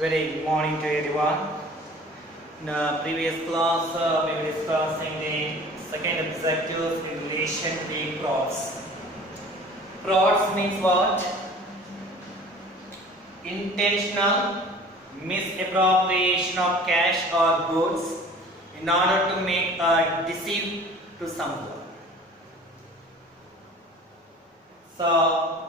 Very good morning to everyone. In the previous class, we were discussing the second objective in relation to the frauds. Frauds means what? Intentional misappropriation of cash or goods in order to make a deceive to someone. So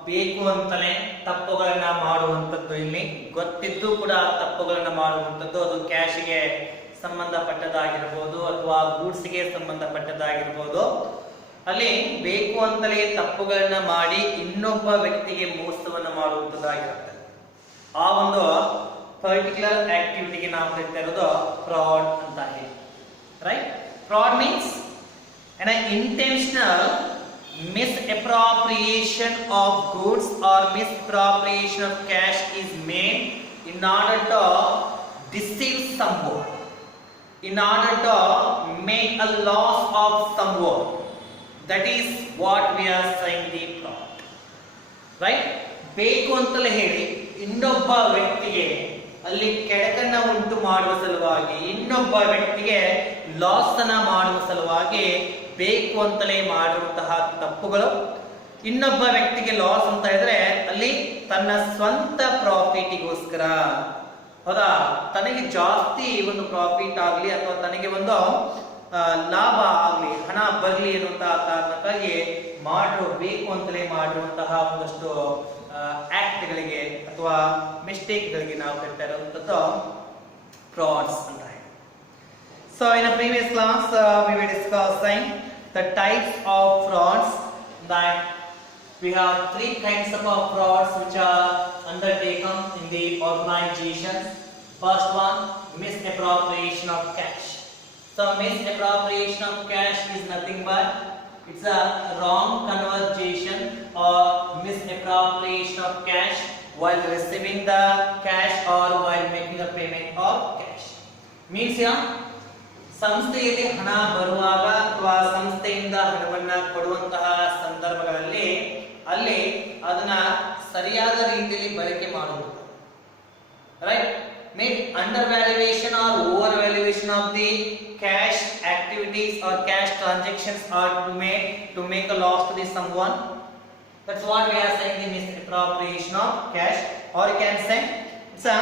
ಬೇಕು ಅಂತಲೇ ತಪ್ಪುಗಳನ್ನ ಮಾಡುವಂಥದ್ದು, ಇಲ್ಲಿ ಗೊತ್ತಿದ್ದು ಕೂಡ ತಪ್ಪುಗಳನ್ನ ಮಾಡುವಂಥದ್ದು. ಅದು ಕ್ಯಾಶ್ಗೆ ಸಂಬಂಧಪಟ್ಟದಾಗಿರ್ಬೋದು ಅಥವಾ ಗೂಡ್ಸ್ಗೆ ಸಂಬಂಧಪಟ್ಟದಾಗಿರ್ಬೋದು. ಅಲ್ಲಿ ಬೇಕು ಅಂತಲೇ ತಪ್ಪುಗಳನ್ನ ಮಾಡಿ ಇನ್ನೊಬ್ಬ ವ್ಯಕ್ತಿಗೆ ಮೋಸವನ್ನು ಮಾಡುವಂಥದ್ದಾಗಿರುತ್ತೆ. ಆ ಒಂದು ಪರ್ಟಿಕ್ಯುಲರ್ ಆಕ್ಟಿವಿಟಿಗೆ ನಾವು ಕರಿತಾ ಇರೋದು ಫ್ರಾಡ್ ಅಂತ ಹೇಳಿ. Right? Fraud means an intentional misappropriation of goods or misappropriation of cash is made in order to deceive someone, in order to make a loss of someone. That is what we are saying the fraud. Right? ಬೇಕು ಅಂತಲೇ ಹೇಳಿ ಇನ್ನೊಬ್ಬ ವ್ಯಕ್ತಿಗೆ ಅಲ್ಲಿ ಕೆಡಕನ್ನ ಉಂಟು ಮಾಡುವ ಸಲುವಾಗಿ, ಇನ್ನೊಬ್ಬ ವ್ಯಕ್ತಿಗೆ ಲಾಸ್ ಅನ್ನ ಮಾಡುವ ಸಲುವಾಗಿ ಬೇಕು ಅಂತಲೇ ಮಾಡಿರುವಂತಹ ತಪ್ಪುಗಳು. ಇನ್ನೊಬ್ಬ ವ್ಯಕ್ತಿಗೆ ಲಾಸ್ ಅಂತ ಇದ್ರೆ ಅಲ್ಲಿ ತನ್ನ ಸ್ವಂತ ಪ್ರಾಫಿಟಿಗೋಸ್ಕರ, ಹೌದಾ, ತನಗೆ ಜಾಸ್ತಿ ಒಂದು ಪ್ರಾಫಿಟ್ ಆಗಲಿ ಅಥವಾ ತನಗೆ ಒಂದು ಲಾಭ ಆಗಲಿ, ಹಣ ಬರಲಿ ಅನ್ನುವಂತಹ ಕಾರಣಕ್ಕಾಗಿ ಬೇಕು ಅಂತಲೇ ಮಾಡಿರುವಂತಹ ಒಂದಷ್ಟು ಆಕ್ಟ್ಗಳಿಗೆ ಅಥವಾ ಮಿಸ್ಟೇಕ್ಗಳಿಗೆ ನಾವು ಕರಿತಾ ಇರುವಂತದ್ದು ಫ್ರಾಡ್ಸ್ ಅಂತ ಹೇಳಿ. So in a previous class we were discussing the types of frauds. That we have three kinds of frauds which are undertaken in the organizations. First one, misappropriation of cash. So misappropriation of cash is nothing but it's a wrong conversation or misappropriation of cash while receiving the cash or while making a payment of cash. Means here ಸಂಸ್ಥೆಯಲ್ಲಿ ಹಣ ಬರುವಾಗ ಅಥವಾ ಸಂಸ್ಥೆಯಿಂದ ಹಣವನ್ನ ಕೊಡುವಂತಹ ಸಂದರ್ಭಗಳಲ್ಲಿ ಅಲ್ಲಿ ಅದನ್ನ ಸರಿಯಾದ ರೀತಿಯಲ್ಲಿ ಬಳಕೆ ಮಾಡುವುದು. Right? Make under valuation or over valuation of the cash activities or cash transactions are to make a loss to the someone. That's what we are saying the misappropriation of cash, or you can say it's a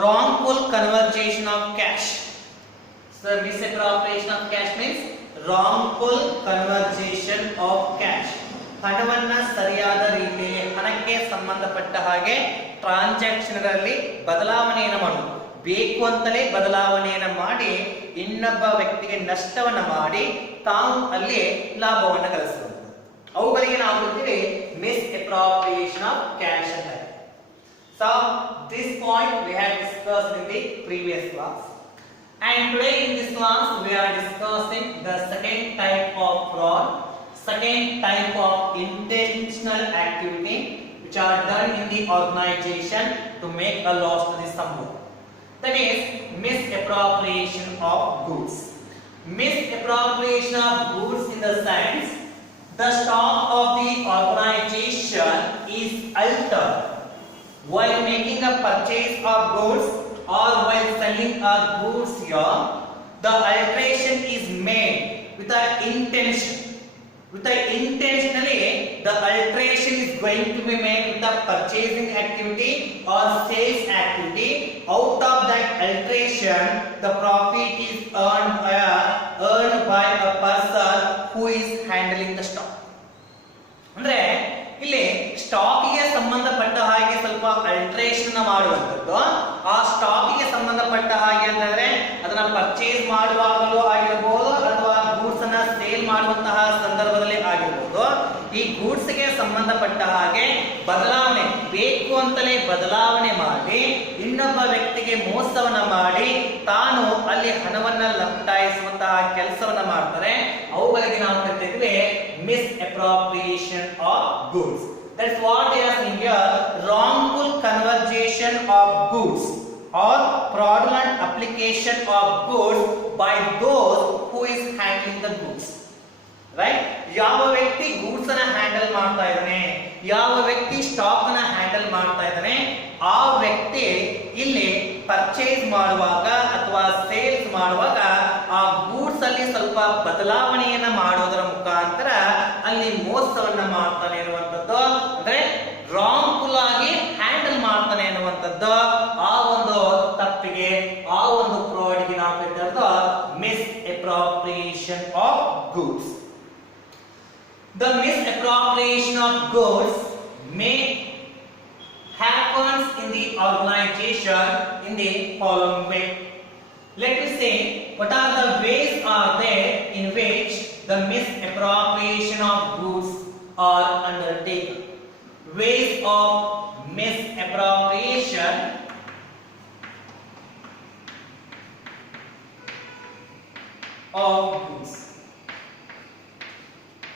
wrongful conversion of cash. So misappropriation of cash means wrongful conversion of cash. ಹಣವನ್ನ ಸರಿಯಾದ ರೀತಿಯಲ್ಲಿ ಹಣಕ್ಕೆ ಸಂಬಂಧಪಟ್ಟ ಹಾಗೆ ಟ್ರಾನ್ಸಾಕ್ಷನ್ಗಳಲ್ಲಿ ಬದಲಾವಣೆಯನ್ನು ಮಾಡುವುದು. ಬೇಕು ಅಂತಲೇ ಬದಲಾವಣೆಯನ್ನು ಮಾಡಿ ಇನ್ನೊಬ್ಬ ವ್ಯಕ್ತಿಗೆ ನಷ್ಟವನ್ನ ಮಾಡಿ ತಾವು ಅಲ್ಲಿ ಲಾಭವನ್ನು ಗಳಿಸುವುದು. ಅವುಗಳಿಗೆ ನಾವು ಹೇಳ್ತೀವಿ misappropriation of cash ಅಂತ. So this point we had discussed in the previous class, and today in this class we are discussing the second type of fraud, second type of intentional activity which are done in the organization to make a loss to the someone. That is misappropriation of goods. Misappropriation of goods in the sense the stock of the organization is altered while making a purchase of goods or while selling a goods here. The alteration is made with an intention. Intentionally the alteration is going to be made with the purchasing activity or sales activity. Out of that alteration the profit is earned by a person who is handling the stock. ಅಂದ್ರೆ ಇಲ್ಲಿ ಸ್ಟಾಕ್ ಗೆ ಸಂಬಂಧಪಟ್ಟ ಹಾಗೆ ಸ್ವಲ್ಪ ಅಲ್ಟ್ರೇಷನ್ ಮಾಡುವಂಥದ್ದು. ಆ ಸ್ಟಾಕ್ ಗೆ ಸಂಬಂಧಪಟ್ಟ ಹಾಗೆ ಅಂತಂದ್ರೆ ಅದನ್ನ ಪರ್ಚೇಸ್ ಮಾಡುವಾಗಲೂ ಆಗಿರಬಹುದು ಅಥವಾ ಗೂಡ್ಸ್ ಅನ್ನ ಸೇಲ್ ಮಾಡುವಂತಹ ಸಂದರ್ಭದಲ್ಲಿ ಆಗಿರಬಹುದು. ಈ ಗೂಡ್ಸ್ ಗೆ ಸಂಬಂಧಪಟ್ಟ ಹಾಗೆ ಬದಲಾವಣೆ, ಬೇಕು ಅಂತಲೇ ಬದಲಾವಣೆ ಮಾಡಿ ಇನ್ನೊಬ್ಬ ವ್ಯಕ್ತಿಗೆ ಮೋಸವನ್ನ ಮಾಡಿ ತಾನು ಅಲ್ಲಿ ಹಣವನ್ನ ಲಪಟಾಯಿಸುವಂತಹ ಕೆಲಸವನ್ನ ಮಾಡ್ತಾರೆ. ಅವುಗಳಿಗೆ ನಾವು ಕರಿತೀವಿ misappropriation of goods. That's what they are saying here, wrongful conversion of goods or fraudulent application of goods by those who is handling the goods. Right? ಯಾವ ವ್ಯಕ್ತಿ ಗೂಡ್ಸ್ ಅನ್ನ ಹ್ಯಾಂಡಲ್ ಮಾಡ್ತಾ ಇದ್ದಾನೆ, ಯಾವ ವ್ಯಕ್ತಿ ಸ್ಟಾಕ್ ನ ಹ್ಯಾಂಡಲ್ ಮಾಡ್ತಾ ಇದ್ದಾನೆ ಆ ವ್ಯಕ್ತಿ ಇಲ್ಲಿ ಪರ್ಚೇಸ್ ಮಾಡುವಾಗ ಅಥವಾ ಸೇಲ್ಸ್ ಮಾಡುವಾಗ ಆ ಗೂಡ್ಸ್ ಅಲ್ಲಿ ಸ್ವಲ್ಪ ಬದಲಾವಣೆಯನ್ನ ಮಾಡೋದರ ಮುಖಾಂತರ ಅಲ್ಲಿ ಮೋಸವನ್ನ ಮಾಡ್ತಾನೆ ಅನ್ನುವಂಥದ್ದು, ಅಂದ್ರೆ ರಾಂಗ್ಫುಲ್ ಆಗಿ ಹ್ಯಾಂಡಲ್ ಮಾಡ್ತಾನೆ ಅನ್ನುವಂಥದ್ದು. ಆ ಒಂದು ತಪ್ಪಿಗೆ, ಆ ಒಂದು ಫ್ರಾಡ್ಗೆ ನಾವು ಕರೀತಾ misappropriation of goods. The misappropriation of goods may happens in the organization in the following way. Let me say what are the ways are there in which the misappropriation of goods are undertaken. Ways of misappropriation of goods.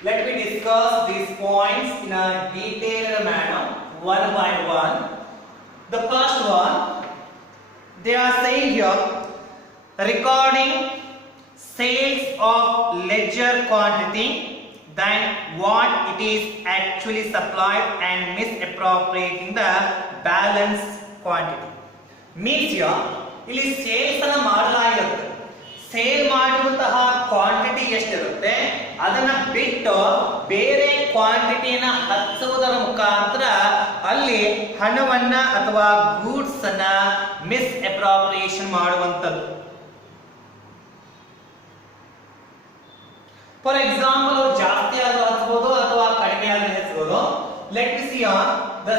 Let me discuss these points in a detailed manner one by one. The first one, they are saying here recording sales of larger quantity than what it is actually supplied and misappropriating the balance quantity. Means here ಇಲ್ಲಿ ಸೇಲ್ಸ್ ಅನ್ನು ಮಾಡಲಾಗಿರುತ್ತೆ, ಸೇಲ್ ಮಾಡಿರುವಂತಹ ಕ್ವಾಂಟಿಟಿ ಎಷ್ಟಿರುತ್ತೆ ಅದನ್ನ ಬಿಟ್ಟು ಬೇರೆ ಕ್ವಾಂಟಿಟಿಯನ್ನ ಹಚ್ಚುವುದರ ಮುಖಾಂತರ ಅಲ್ಲಿ ಹಣವನ್ನ ಅಥವಾ ಗೂಡ್ಸ್ ಅನ್ನ ಮಿಸ್ಅಪ್ರಾಪ್ರಿಯೇಷನ್ ಮಾಡುವಂತದ್ದು. ಫಾರ್ ಎಕ್ಸಾಂಪಲ್ ಜಾಸ್ತಿ ಆದ್ರೂ ಹಚ್ಚಬಹುದು ಅಥವಾ ಕಡಿಮೆ ಆದ್ರೂ ಹಚ್ಚಬಹುದು. Let me see on the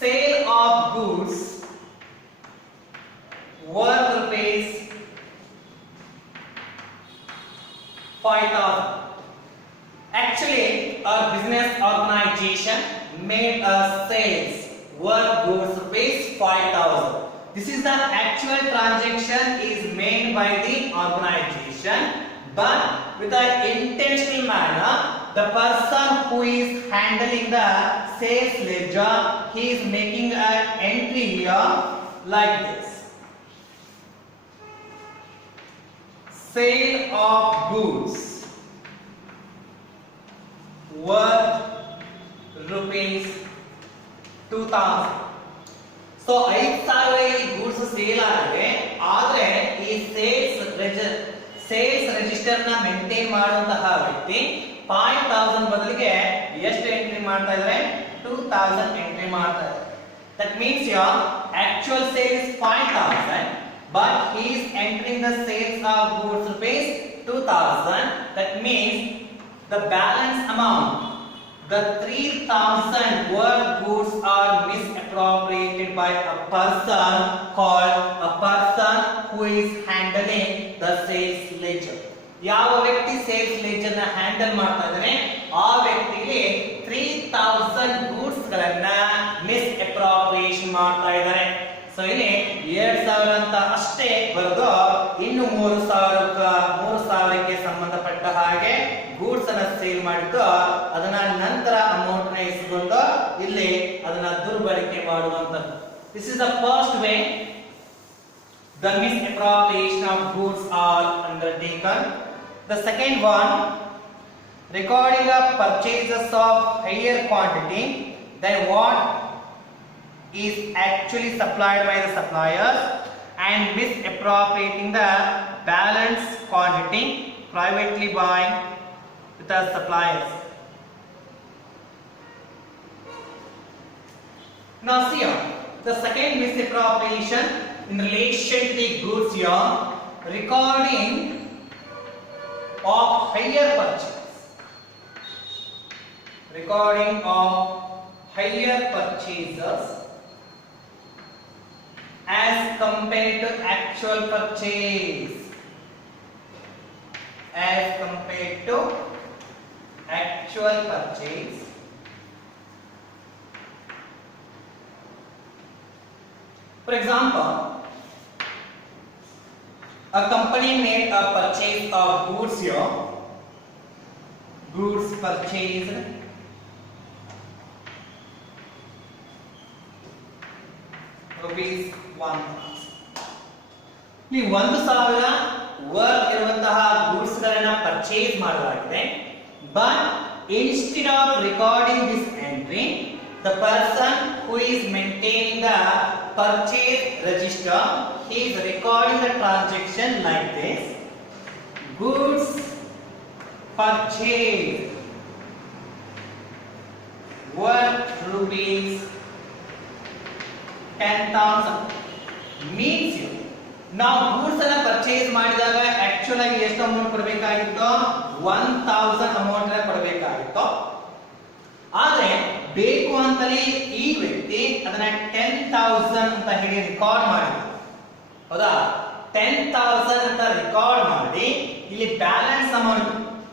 sale of goods worth rupees 5,000. Actually, our business organization made a sales worth goods rupees 5,000. This is the actual transaction is made by the organization, but with an intentional manner, the person who is handling the sales ledger, he is making an entry here like this. Sale of goods worth rupees 2,000. So 5,000 goods sale ಆಗಿದೆ, ಆದ್ರೆ ಈ sales register ನ ಮೇಂಟೈನ್ ಮಾಡುವಂತಹ ವ್ಯಕ್ತಿ 5,000 ಬದಲಿಗೆ ಎಷ್ಟು ಎಂಟ್ರಿ ಮಾಡ್ತಾ ಇದ್ದಾರೆ, 2,000 ಎಂಟ್ರಿ ಮಾಡ್ತಾ ಇದ್ದಾರೆ. That means your actual sale is 5,000. But he is entering the sales of goods rupees 2,000. That means the balance amount, the 3,000 worth goods are misappropriated by a person called a person who is handling the sales ledger. ಯಾವ ವ್ಯಕ್ತಿ sales leisure ನ ಹ್ಯಾಂಡಲ್ ಮಾಡ್ತಾ ಇದ್ದಾನೆ ಆ ವ್ಯಕ್ತಿಗೆ 3,000 ಗೂಡ್ಸ್ ಗಳನ್ನ ಮಿಸ್ಅಪ್ರಾಪ್ರಿಯೇಷನ್ ಮಾಡ್ತಾ ಇದ್ದಾರೆ. ಸೊ ಇಲ್ಲಿ 2,000 ಅಂತ ಅಷ್ಟೇ ಬರೆದು ಇನ್ನು 3,000ಕ್ಕೆ ಸಂಬಂಧಪಟ್ಟ ಹಾಗೆ ಗೂಡ್ಸ್ ಅನ್ನ ಸೇಲ್ ಮಾಡಿದ್ದು ಅದನ್ನ ನಂತರ ಅಮೌಂಟ್ ನ ಇಸ್ಕೊಂಡು ಇಲ್ಲಿ ಅದನ್ನ ದುರ್ಬಳಕೆ ಮಾಡುವಂತದ್ದು. This is the first way the misappropriation of goods are undertaken. The second one, recording of purchases of higher quantity than what is actually supplied by the suppliers and misappropriating the balance quantity privately by the suppliers. Now see here, the second misappropriation in relation to the goods here, recording of higher purchase, recording of higher purchases as compared to actual purchase, as compared to actual purchase. For example, a company made a purchase of goods here, goods purchased rupees 1,000. ಇಲ್ಲಿ 1,000 ವರ್ತ್ ಇರುವಂತಹ ಗೂಡ್ಸ್ ಗಳನ್ನ ಪರ್ಚೇಸ್ ಮಾಡಲಾಗಿದೆ, but instead of recording this entry, the person who is maintaining the purchase register, he is recording the transaction like this: goods purchased worth rupees 10,000. means ನಾವು ಗೂಡ್ಸ್ ಅನ್ನ ಪರ್ಚೇಸ್ ಮಾಡಿದಾಗ ಆಕ್ಚುಲ್ ಆಗಿ ಎಷ್ಟು ಅಮೌಂಟ್ ಕೊಡಬೇಕಾಗಿತ್ತು? 1000 ಅಮೌಂಟ್ ಅನ್ನ ಕೊಡಬೇಕಾಗಿತ್ತು. ಆದ್ರೆ ಬೇಕು ಅಂತಲೇ ಈ ವ್ಯಕ್ತಿ ಅದನ್ನ 10,000 ಅಂತ ಹೇಳಿ ರೆಕಾರ್ಡ್ ಮಾಡಿದ್ರು. ಹೌದಾ? 10,000 ಅಂತ ರೆಕಾರ್ಡ್ ಮಾಡಿ ಇಲ್ಲಿ balance amount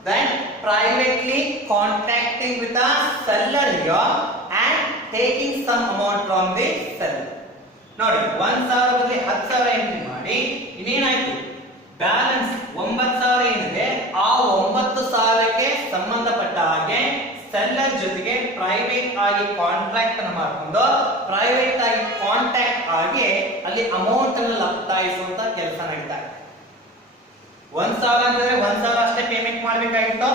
then privately contacting with the seller here and taking some amount from the seller. ನೋಡಿ 1000 ಬದಲಿ 10000 ಎಂಟ್ರಿ ಮಾಡಿ ಇನ್ನೇನಾಯ್ತು? ಬ್ಯಾಲೆನ್ಸ್ 9000 ಏನಿದೆ ಆ 9000ಕ್ಕೆ ಸಂಬಂಧಪಟ್ಟ ಹಾಗೆ ಸೆಲ್ಲರ್ ಜೊತೆಗೆ ಪ್ರೈವೇಟ್ ಆಗಿ ಕಾಂಟ್ರಾಕ್ಟ್ ಅನ್ನು ಮಾಡಿಕೊಂಡು ಪ್ರೈವೇಟ್ ಆಗಿ ಕಾಂಟ್ಯಾಕ್ಟ್ ಆಗಿ ಅಲ್ಲಿ ಅಮೌಂಟ್ ಅನ್ನು ಲಪ್ತಾಯಿಸುವಂತ ಕೆಲಸ ನಡೀತಾ ಇದೆ. 1000 ಅಂದ್ರೆ 1000 ಅಷ್ಟೇ ಪೇಮೆಂಟ್ ಮಾಡಬೇಕಾಗಿತ್ತು.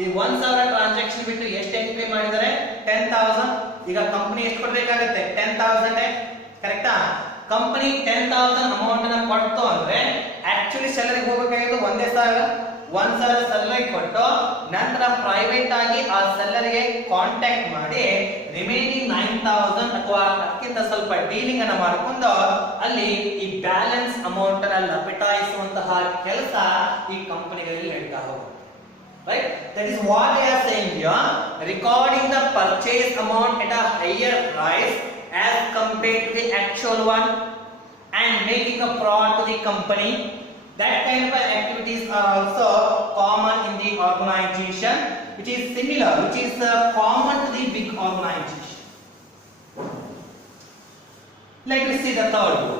ಈ 1000 ಟ್ರಾನ್ಸಾಕ್ಷನ್ ಬಿಟ್ಟು ಎಷ್ಟು ಎಂಟ್ರಿ ಮಾಡಿದ್ದಾರೆ? 10,000. ಈಗ ಕಂಪನಿ ಎಷ್ಟು ಕೊಡಬೇಕಾಗುತ್ತೆ? 10,000. ಕರೆಕ್ಟಾ? ಕಂಪನಿ 10,000 ಅಮೌಂಟ್ ಅನ್ನು ಕೊಡ್ತು ಅಂದ್ರೆ ಆಕ್ಚುಲಿ ಸೆಲ್ಲರಿಗೆ ಹೋಗಬೇಕಾಗಿದ್ದು 1,000. 1,000 ಸೆಲ್ಲರಿಗೆ ಕೊಟ್ಟು ನಂತರ ಪ್ರೈವೇಟ್ ಆಗಿ ಆ ಸೆಲ್ಲರಿಗೆ ಕಾಂಟ್ಯಾಕ್ಟ್ ಮಾಡಿ ರಿಮೈನಿಂಗ್ 9,000 ಅಥವಾ ಅದಕ್ಕಿಂತ ಸ್ವಲ್ಪ ಡೀಲಿಂಗ್ ಅನ್ನು ಮಾಡಿಕೊಂಡು ಅಲ್ಲಿ ಈ ಬ್ಯಾಲೆನ್ಸ್ ಅಮೌಂಟ್ ಅನ್ನು ಲಪಟಾಯಿಸುವಂತಹ ಕೆಲಸ ಈ ಕಂಪನಿಗಳಲ್ಲಿ ನಡೀತಾ ಹೋಗುತ್ತೆ. Right? That is what they are saying here. Recording the purchase amount at a higher price as compared to the actual one and making a fraud to the company. That kind of activities are also common in the organization, which is similar, which is common to the big organization. Let us see the third one.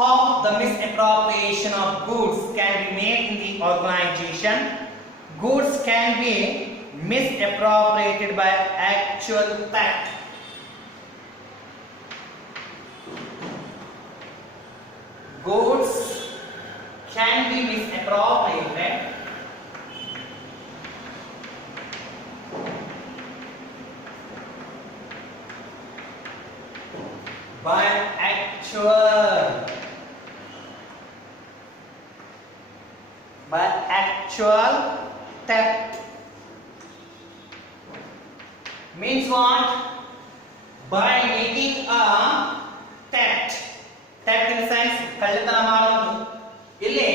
How the misappropriation of goods can be made in the organization. Goods can be misappropriated by actual theft. Goods can be misappropriated by actual theft. Means what? By making a theft. Theft in the sense ಕಳ್ಳತನ ಮಾಡೋದು. ಇಲ್ಲಿ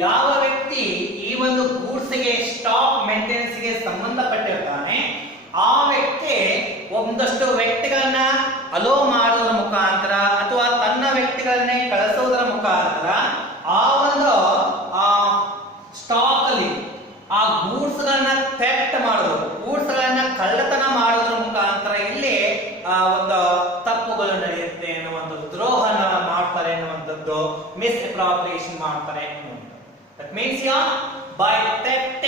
ಯಾವ ವ್ಯಕ್ತಿ ಈ ಒಂದು ಗೂಡ್ಸ್ ಗೆ stock maintenance ಗೆ ಸಂಬಂಧಪಟ್ಟಿರ್ತಾನೆ ಆ ವ್ಯಕ್ತಿ ಒಂದಷ್ಟು ವ್ಯಕ್ತಿಗಳನ್ನ ಅಲೋ ಮಾಡೋದ್ರ ಮುಖಾಂತರ ಅಥವಾ ತನ್ನ ವ್ಯಕ್ತಿಗಳನ್ನೇ ಕಳಿಸೋದ್ರ ಮುಖಾಂತರ ಆ ಒಂದು ಸ್ಟಾಕ್ ಅಲ್ಲಿ ಆ ಗೂಡ್ಸ್ ಗಳನ್ನ ಥೆಫ್ಟ್ ಮಾಡೋದು, ಗೂಡ್ಸ್ ಗಳನ್ನ ಕಳ್ಳತನ ಮಾಡೋದ್ರ ಮುಖಾಂತರ ಇಲ್ಲಿ ಒಂದು ತಪ್ಪುಗಳು ನಡೆಯುತ್ತೆ ಎನ್ನುವಂಥ ದ್ರೋಹನ ಮಾಡ್ತಾರೆ ಎನ್ನುವಂಥದ್ದು ಮಿಸ್ಅಪ್ರಾಪ್ರಿಯೇಷನ್ ಮಾಡ್ತಾರೆ ಎನ್ನುವಂಥದ್ದು. That means here by theft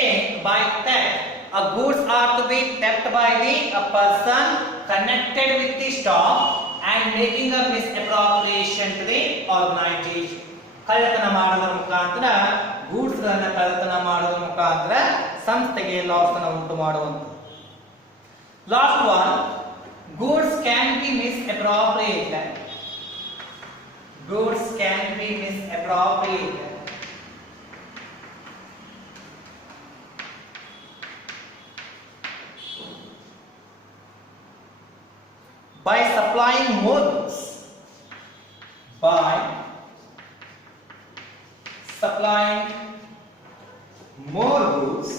a goods are to be theft by a person connected with the stock and making a misappropriation to the organization. ಕಳ್ಳತನ ಮಾಡೋದ್ರ ಮುಖಾಂತರ ಗೂಡ್ಸ್ ಗಳನ್ನ ಕಳ್ಳತನ ಮಾಡೋದ್ರ ಮುಖಾಂತರ ಸಂಸ್ಥೆಗೆ ಲಾಸ್ ಅನ್ನು ಉಂಟು ಮಾಡುವಂಥದ್ದು. Last one, goods can be misappropriated. Goods can be misappropriated by supplying more goods. By supplying more goods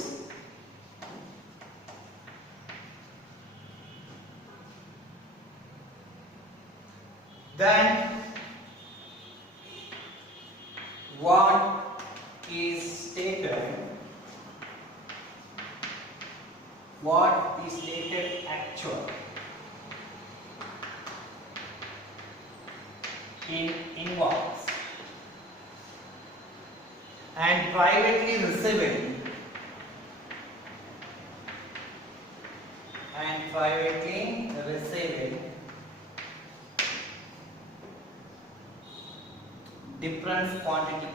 than what is stated actual in invoice and privately receiving difference quantity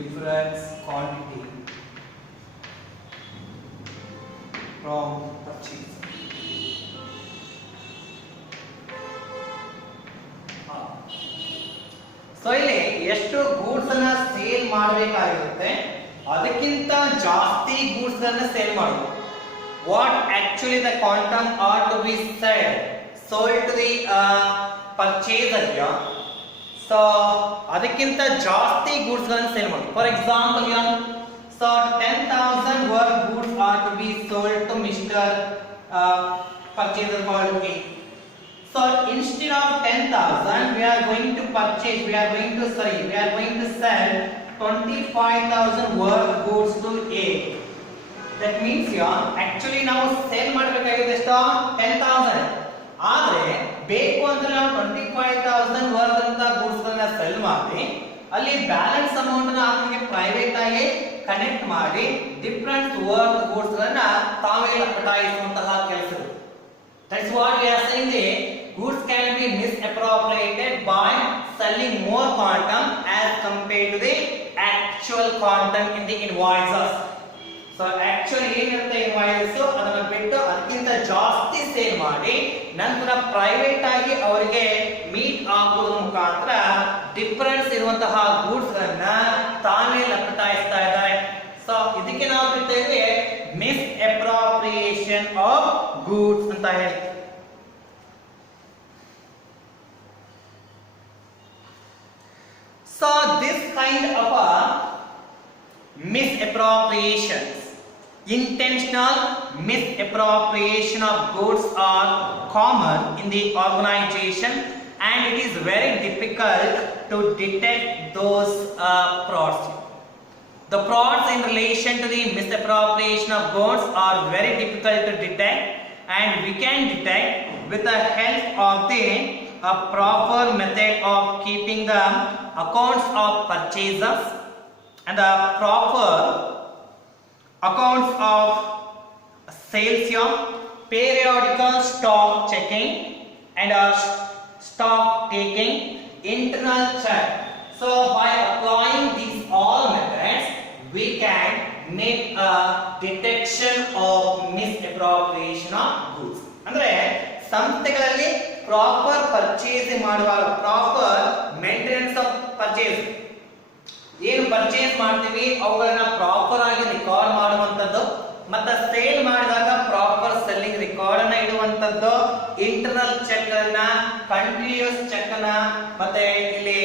difference quantity from purchase. So ಇಲ್ಲಿ ಎಷ್ಟು ಗೂಡ್ಸ್ ಅನ್ನ ಸೇಲ್ ಮಾಡಬೇಕಾಗಿರುತ್ತೆ ಅದಕ್ಕಿಂತ ಜಾಸ್ತಿ ಗೂಡ್ಸ್ ಅನ್ನ sale ಮಾಡಬೇಕು. What actually the quantum are to be sold to the purchaser here. So ಅದಕ್ಕಿಂತ ಜಾಸ್ತಿ ಗೂಡ್ಸ್ ಗಳನ್ನು ಸೇಲ್ ಮಾಡಬೇಕು. For example here, so 10,000 worth goods are to be sold to Mr. Purchaser called A. So instead of 10,000 we are going to sell 25,000 worth goods to A. That means here actually ನಾವು ಸೇಲ್ ಮಾಡಬೇಕಾಗಿದೆ ಎಷ್ಟು 10,000, ಆದ್ರೆ ಬೇಕು ಅಂತ ನಾವು 25,000 ವರ್ತ್ ಅಂತ ಗೂಡ್ಸ್ ಗಳನ್ನ ಸೆಲ್ ಮಾಡಿ ಅಲ್ಲಿ ಬ್ಯಾಲೆನ್ಸ್ ಅಮೌಂಟ್ ನ ಆತನಿಗೆ ಪ್ರೈವೇಟ್ ಆಗಿ ಕನೆಕ್ಟ್ ಮಾಡಿ ಡಿಫರೆಂಟ್ ವರ್ತ್ ಗೂಡ್ಸ್ ಗಳನ್ನ ತಾವೇ ಲಪಟಾಯಿಸುವಂತಹ ಕೆಲಸ. That's what we are saying. The goods can be misappropriated by selling more quantum as compared to the actual quantum in the invoices. So actually ಏನಿರುತ್ತೆ invoices ಅದನ್ನ ಬಿಟ್ಟು ಅದಕ್ಕಿಂತ ಜಾಸ್ತಿ ಸೇಲ್ ಮಾಡಿ ನಂತರ ಪ್ರೈವೇಟ್ ಆಗಿ ಅವರಿಗೆ ಮೀಟ್ ಆಗೋದ್ರ ಮುಖಾಂತರ ಡಿಫರೆನ್ಸ್ ಇರುವಂತಹ ಗೂಡ್ಸ್ ಗಳನ್ನ ತಾನೇ ಲಪಟಾಯಿಸ್ತಾ ಇದ್ದಾರೆ. ಸೊ ಇದಕ್ಕೆ ನಾವು ಬಿಟ್ಟಿದ್ದೇವೆ misappropriation of goods ಅಂತ ಹೇಳಿ. So this kind of a misappropriations, intentional misappropriation of goods are common in the organization and it is very difficult to detect those frauds. The frauds in relation to the misappropriation of goods are very difficult to detect and we can detect with the help of the proper method of keeping the accounts of purchasers and the proper accounts of sales here, periodical stock checking and stock taking, internal check. So by applying these all methods we can make a detection of misappropriation of goods. ಅಂದ್ರೆ ಸಂಸ್ಥೆಗಳಲ್ಲಿ proper purchase ಮಾಡುವಾಗ proper maintenance of purchase, ಏನು ಪರ್ಚೇಸ್ ಮಾಡ್ತೀವಿ ಅವುಗಳನ್ನ ಪ್ರಾಪರ್ ಆಗಿ ರೆಕಾರ್ಡ್ ಮಾಡುವಂತದ್ದು, ಮತ್ತೆ ಸೇಲ್ ಮಾಡಿದಾಗ ಪ್ರಾಪರ್ ಸೆಲ್ಲಿಂಗ್ ರೆಕಾರ್ಡ್ ಅನ್ನ ಇಡುವಂತದ್ದು, ಇಂಟರ್ನಲ್ ಚೆಕ್ ಗಳನ್ನ, ಕಂಟಿನ್ಯೂಸ್ ಚೆಕ್ ಅನ್ನ ಮತ್ತೆ ಇಲ್ಲಿ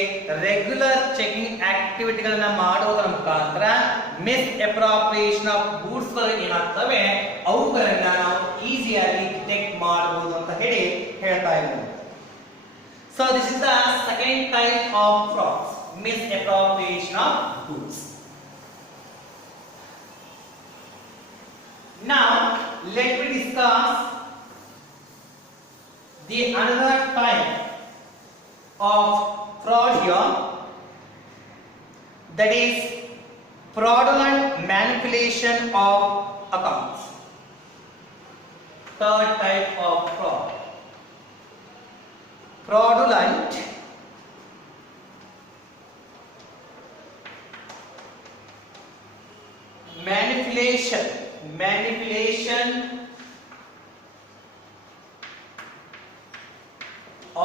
ರೆಗ್ಯುಲರ್ ಚೆಕಿಂಗ್ ಆಕ್ಟಿವಿಟಿಗಳನ್ನ ಮಾಡುವುದರ ಮುಖಾಂತರ ಮಿಸ್ ಅಪ್ರಾಪ್ರಿಯೇಷನ್ ಆಫ್ ಗೂಡ್ಸ್ ಗಳು ಏನಾಗ್ತವೆ ಅವುಗಳನ್ನ ನಾವು ಈಸಿಯಾಗಿ ಡಿಟೆಕ್ಟ್ ಮಾಡಬಹುದು ಅಂತ ಹೇಳಿ ಹೇಳ್ತಾ ಇದ್ದಾರೆ. So this is the second type of frauds, misappropriation of goods. Now let me discuss the another type of fraud here, that is fraudulent manipulation of accounts. Third type of fraud, fraudulent manipulation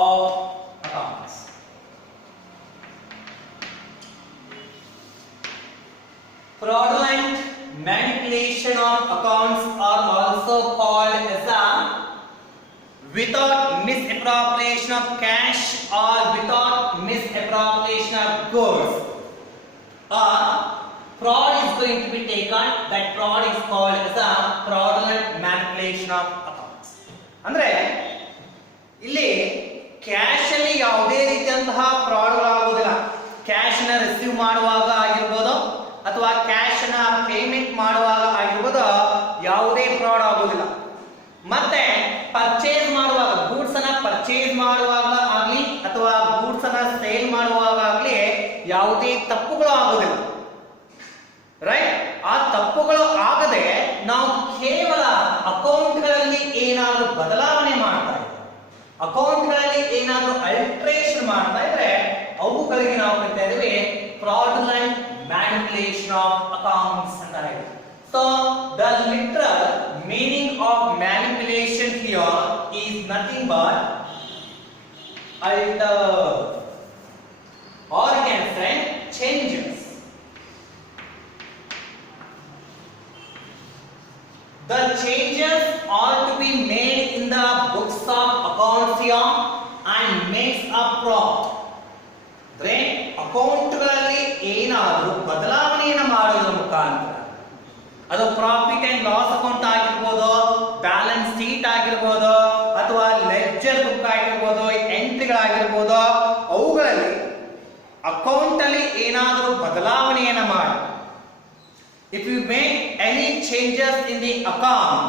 of accounts. Fraudulent manipulation of accounts are also called as a without misappropriation of cash or without misappropriation of goods, or fraud is going to be taken, that fraud is called as a fraudulent manipulation of accounts. ಅಂದ್ರೆ ಇಲ್ಲಿ ಕ್ಯಾಶ್ ಅಲ್ಲಿ ಯಾವುದೇ ರೀತಿಯಂತಹ ಫ್ರಾಡ್ ಆಗುವುದಿಲ್ಲ. ಕ್ಯಾಶ್ ನ ರಿಸೀವ್ ಮಾಡುವಾಗ ಆಗಿರ್ಬೋದು ಅಥವಾ ಕ್ಯಾಶ್ ನ ಪೇಮೆಂಟ್ ಮಾಡುವಾಗ ಆಗಿರ್ಬೋದು ಯಾವುದೇ ಫ್ರಾಡ್ ಆಗುವುದಿಲ್ಲ. ಮತ್ತೆ ಪರ್ಚೇಸ್ ಮಾಡುವಾಗ ಗೂಡ್ಸ್ ಅನ್ನ ಪರ್ಚೇಸ್ ಮಾಡುವಾಗ ಆಗಲಿ ಅಥವಾ ಗೂಡ್ಸ್ ಅನ್ನ ಸೇಲ್ ಮಾಡುವಾಗ ಆಗಲಿ ಯಾವುದೇ ತಪ್ಪುಗಳು ಆಗುವುದಿಲ್ಲ. ರೈಟ್? ಆ ತಪ್ಪುಗಳು ಆಗದೆ ನಾವು ಕೇವಲ ಅಕೌಂಟ್ಗಳಲ್ಲಿ ಏನಾದರೂ ಬದಲಾವಣೆ ಮಾಡ್ತಾ ಇದ್ರೆ, ಅಕೌಂಟ್ಗಳಲ್ಲಿ ಏನಾದರೂ ಅಲ್ಟ್ರೇಷನ್ ಮಾಡ್ತಾ ಇದ್ರೆ ಅವುಗಳಿಗೆ ನಾವು ಕರಿತಾ ಇದ್ದೇವೆ ಫ್ರಾಡುಲೆಂಟ್ manipulation of accounts ಅಂತ ಹೇಳಿ. So the literal meaning of manipulation here is nothing but alter, or you can say changes. The changes are to be made in the books of accounts here and makes a profit. ಅಂದ್ರೆ ಅಕೌಂಟ್ಗಳಲ್ಲಿ ಏನಾದರೂ ಬದಲಾವಣೆಯನ್ನು ಮಾಡೋದ್ರ ಮುಖಾಂತರ, ಅದು profit and loss account ಆಗಿರ್ಬೋದು, balance sheet ಆಗಿರ್ಬೋದು, ಅಥವಾ ಲೆಡ್ಜರ್ ಬುಕ್ ಆಗಿರ್ಬೋದು, ಎಂಟ್ರಿಗಳಾಗಿರ್ಬೋದು, ಅವುಗಳಲ್ಲಿ ಅಕೌಂಟ್ ಅಲ್ಲಿ ಏನಾದರೂ ಬದಲಾವಣೆಯನ್ನು ಮಾಡಿ, if you make any changes in the account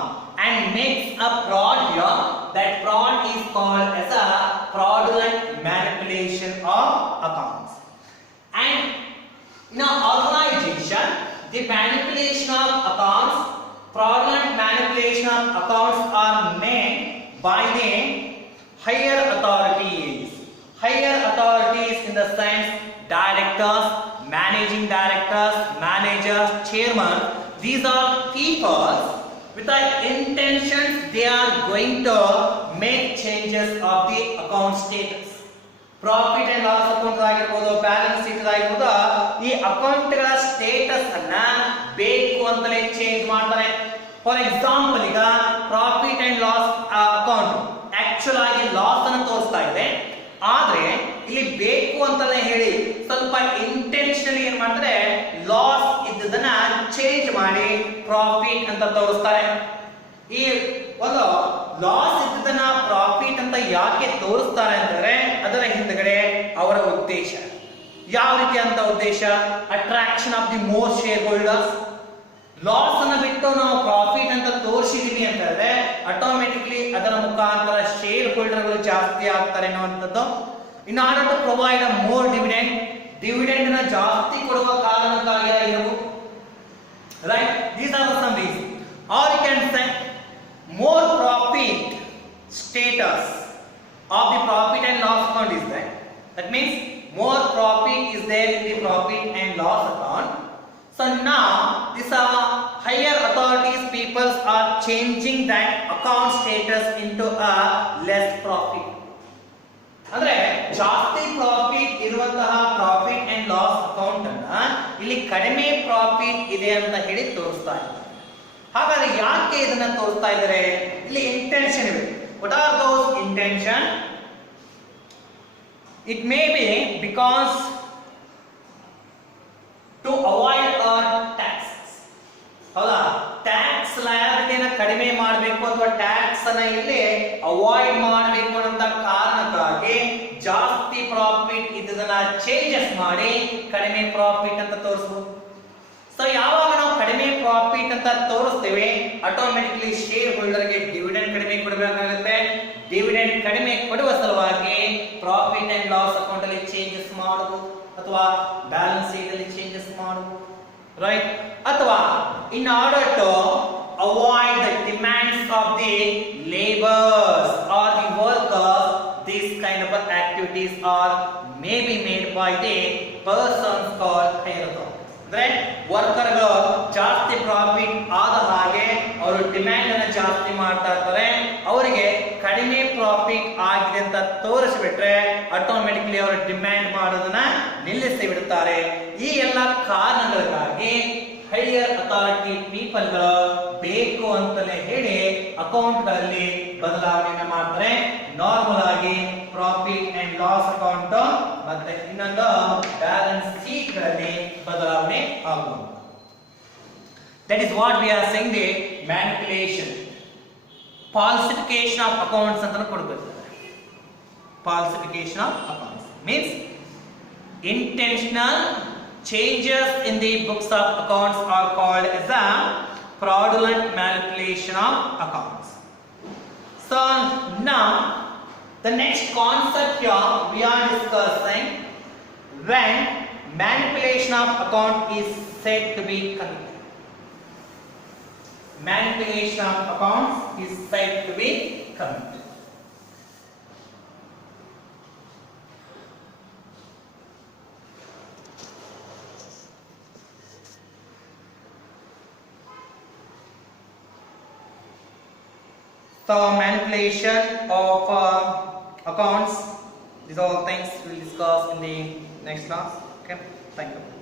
and makes a fraud here, that fraud is called as a fraudulent manipulation of accounts. And in an organization, the manipulation of accounts, fraudulent manipulation of accounts are made by the higher authorities. Higher authorities in the sense directors, managing directors, managers, chairman. These are people with the intentions they are going to make changes of the account status. Profit and loss account ಆಗಿರ್ಬೋದು, balance sheet ಆಗಿರ್ಬೋದು, ಈ ಅಕೌಂಟ್ಗಳ ಸ್ಟೇಟಸ್ ಅನ್ನ ಬೇಕು ಅಂತಲೇ ಚೇಂಜ್ ಮಾಡ್ತಾರೆ. For example, ಈಗ profit and loss account actual ಆಗಿ ಲಾಸ್ ಅನ್ನು ತೋರಿಸ್ತಾ ಇದೆ, ಆದ್ರೆ ಇಲ್ಲಿ ಬೇಕು ಅಂತಾನೆ ಹೇಳಿ ಸ್ವಲ್ಪ ಇಂಟೆನ್ಷನಲಿ ಏನ್ ಮಾಡ್ತಾರೆ, ಲಾಸ್ ಇದ್ದದನ್ನ ಚೇಂಜ್ ಮಾಡಿ ಪ್ರಾಫಿಟ್ ಅಂತ ತೋರಿಸ್ತಾರೆ. ಈ ಒಂದು ಲಾಸ್ ಇದ್ದದನ್ನ ಪ್ರಾಫಿಟ್ ಅಂತ ಯಾಕೆ ತೋರಿಸ್ತಾರೆ ಅಂತಂದ್ರೆ ಅದರ ಹಿಂದ್ಗಡೆ ಅವರ ಉದ್ದೇಶ ಯಾವ ರೀತಿ ಅಂತ ಉದ್ದೇಶ, attraction of the more share holders. Loss ಅನ್ನ ಬಿಟ್ಟು ನಾವು ಪ್ರಾಫಿಟ್ ಅಂತ ತೋರಿಸಿದೀವಿ ಅಂತ ಹೇಳಿದ್ರೆ ಆಟೋಮೆಟಿಕ್ಲಿ ಅದರ ಮುಖಾಂತರ ಶೇರ್ ಹೋಲ್ಡರ್ಗಳು ಜಾಸ್ತಿ ಆಗ್ತಾರೆ ಅನ್ನುವಂಥದ್ದು. In order to provide a more dividend, dividend ನ ಜಾಸ್ತಿ ಕೊಡುವ ಕಾರಣಕ್ಕಾಗಿ ಇರಬಹುದು. Right, these are some reason. Or you can say more profit status of the profit and loss account is there. That means more profit is there in the profit and loss account. So now these are higher authorities, people are changing that account status into a less profit. ಅಂದ್ರೆ ಜಾಸ್ತಿ ಪ್ರಾಫಿಟ್ ಇರುವಂತಹ profit and loss account ಅನ್ನ ಇಲ್ಲಿ ಕಡಿಮೆ ಪ್ರಾಫಿಟ್ ಇದೆ ಅಂತ ಹೇಳಿ ತೋರಿಸ್ತಾ ಇದ್ದಾರೆ. ಹಾಗಾದ್ರೆ ಯಾಕೆ ಇದನ್ನ ತೋರಿಸ್ತಾ ಇದ್ದಾರೆ? ಇಲ್ಲಿ ಇಂಟೆನ್ಷನ್ ಇವೆ. What are those intention? It may be because to avoid tax. ಹೌದಾ, ಟ್ಯಾಕ್ಸ್ ಲಯಬಿಲಿಟಿನ ಕಡಿಮೆ ಮಾಡಬೇಕು ಅಥವಾ ಟ್ಯಾಕ್ಸ್ ಅನ್ನ ಇಲ್ಲಿ ಅವಾಯ್ಡ್ ಮಾಡಬೇಕು ಅನ್ನೋ ಕಾರಣಕ್ಕಾಗಿ ಜಾಸ್ತಿ ಪ್ರಾಫಿಟ್ ಇದನ್ನ ಚೇಂಜಸ್ ಮಾಡಿ ಕಡಿಮೆ ಪ್ರಾಫಿಟ್ ಅಂತ ತೋರಿಸಬಹುದು. ಸೊ ಯಾವಾಗ ನಾವು ಕಡಿಮೆ ಪ್ರಾಫಿಟ್ ಅಂತ ತೋರಿಸ್ತೇವೆ, ಆಟೋಮೆಟಿಕ್ಲಿ ಶೇರ್ ಹೋಲ್ಡರ್ಗೆ ಡಿವಿಡೆಂಡ್ ಕಡಿಮೆ ಕೊಡಬೇಕಾಗುತ್ತೆ. ಡಿವಿಡೆಂಡ್ ಕಡಿಮೆ ಕೊಡುವ ಸಲುವಾಗಿ ಪ್ರಾಫಿಟ್ ಅಂಡ್ ಲಾಸ್ ಅಕೌಂಟ್ ಅಲ್ಲಿ ಚೇಂಜಸ್ ಮಾಡಬಹುದು ಅಥವಾ ಬ್ಯಾಲೆನ್ಸ್ ಶೀಟ್ ಅಲ್ಲಿ ಚೇಂಜಸ್ ಮಾಡಬಹುದು. ರೈಟ್, ಅಥವಾ in order to avoid the demands of the labours or the workers, these kind of activities are may be made by the persons called higher authority. ಅಂದ್ರೆ ವರ್ಕರ್ಗಳು ಜಾಸ್ತಿ ಪ್ರಾಫಿಟ್ ಆದ ಹಾಗೆ ಅವರು ಡಿಮ್ಯಾಂಡ್ ಅನ್ನು ಜಾಸ್ತಿ ಮಾಡ್ತಾ ಇರ್ತಾರೆ, ಅವರಿಗೆ ಕಡಿಮೆ ಪ್ರಾಫಿಟ್ ಆಗಿದೆ ಅಂತ ತೋರಿಸಿಬಿಟ್ರೆ ಆಟೋಮೆಟಿಕ್ಲಿ ಅವರು ಡಿಮ್ಯಾಂಡ್ ಮಾಡೋದನ್ನ ನಿಲ್ಲಿಸಿ ಬಿಡುತ್ತಾರೆ. ಈ ಎಲ್ಲ ಕಾರಣಗಳಿಗಾಗಿ ಹೈಯರ್ ಅಥಾರಿಟಿ ಪೀಪಲ್ಗಳು ಬೇಕು ಅಂತಲೇ ಹೇಳಿ ಅಕೌಂಟ್ಗಳಲ್ಲಿ ಬದಲಾವಣೆಯನ್ನು ಮಾಡ್ತಾರೆ. ನಾರ್ಮಲ್ ಆಗಿ ಪ್ರಾಫಿಟ್ ಅಂಡ್ ಲಾಸ್ ಅಕೌಂಟ್ ಮತ್ತೆ ಇನ್ನೊಂದು ಬ್ಯಾಲೆನ್ಸ್ ಶೀಟ್ ಗಳಲ್ಲಿ ಬದಲಾವಣೆ ಆಗುವುದು. That is what we are saying the manipulation. ಫಾಲ್ಸಿಫಿಕೇಶನ್ ಆಫ್ ಅಕೌಂಟ್ಸ್ ಅಂತ ಕೊಡಬೇಕು. ಫಾಲ್ಸಿಫಿಕೇಶನ್ of accounts means intentional changes in the books of accounts are called as a fraudulent manipulation of accounts. So now the next concept here we are discussing when manipulation of account is said to be committed. Manipulation of accounts is said to be committed. So manipulation of accounts, these all things we'll discuss in the next class. Okay, thank you.